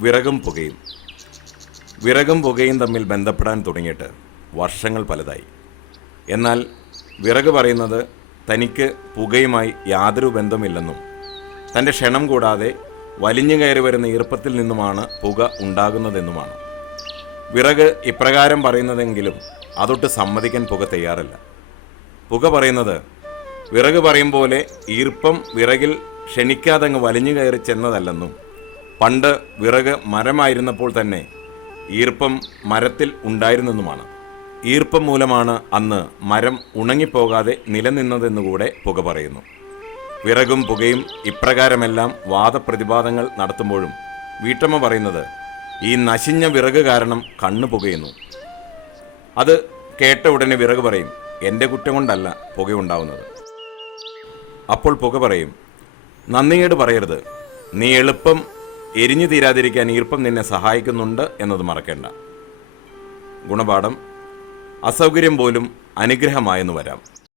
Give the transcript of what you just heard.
വിറകും പുകയും. വിറകും പുകയും തമ്മിൽ ബന്ധപ്പെടാൻ തുടങ്ങിയിട്ട് വർഷങ്ങൾ പലതായി. എന്നാൽ വിറക് പറയുന്നത് തനിക്ക് പുകയുമായി യാതൊരു ബന്ധമില്ലെന്നും തന്റെ ക്ഷണം കൂടാതെ വലിഞ്ഞു കയറി വരുന്ന ഈർപ്പത്തിൽ നിന്നുമാണ് പുക ഉണ്ടാകുന്നതെന്നുമാണ്. വിറക് ഇപ്രകാരം പറയുന്നതെങ്കിലും അതൊട്ട് സമ്മതിക്കാൻ പുക തയ്യാറല്ല. പുക പറയുന്നത് വിറക് പറയും പോലെ ഈർപ്പം വിറകിൽ ക്ഷണിക്കാതെ അങ്ങ് വലിഞ്ഞു കയറി ചെന്നതല്ലെന്നും പണ്ട് വിറക് മരമായിരുന്നപ്പോൾ തന്നെ ഈർപ്പം മരത്തിൽ ഉണ്ടായിരുന്നെന്നുമാണ്. ഈർപ്പം മൂലമാണ് അന്ന് മരം ഉണങ്ങിപ്പോകാതെ നിലനിന്നതെന്നുകൂടെ പുക പറയുന്നു. വിറകും പുകയും ഇപ്രകാരമെല്ലാം വാദപ്രതിവാദങ്ങൾ നടത്തുമ്പോഴും വീട്ടമ്മ പറയുന്നത് ഈ നശിഞ്ഞ വിറക് കാരണം കണ്ണു പുകയുന്നു. അത് കേട്ട ഉടനെ വിറക് പറയും എന്റെ കുറ്റം കൊണ്ടല്ല പുകയുണ്ടാവുന്നത് അപ്പോൾ പുക പറയും നന്ദിയേട് പറയരുത്. നീ എളുപ്പം എരിഞ്ഞു തീരാതിരിക്കാൻ ഈർപ്പം നിന്നെ സഹായിക്കുന്നുണ്ട് എന്നത് മറക്കേണ്ട. ഗുണപാഠം അസൗകര്യം പോലും അനുഗ്രഹമായെന്ന് വരാം.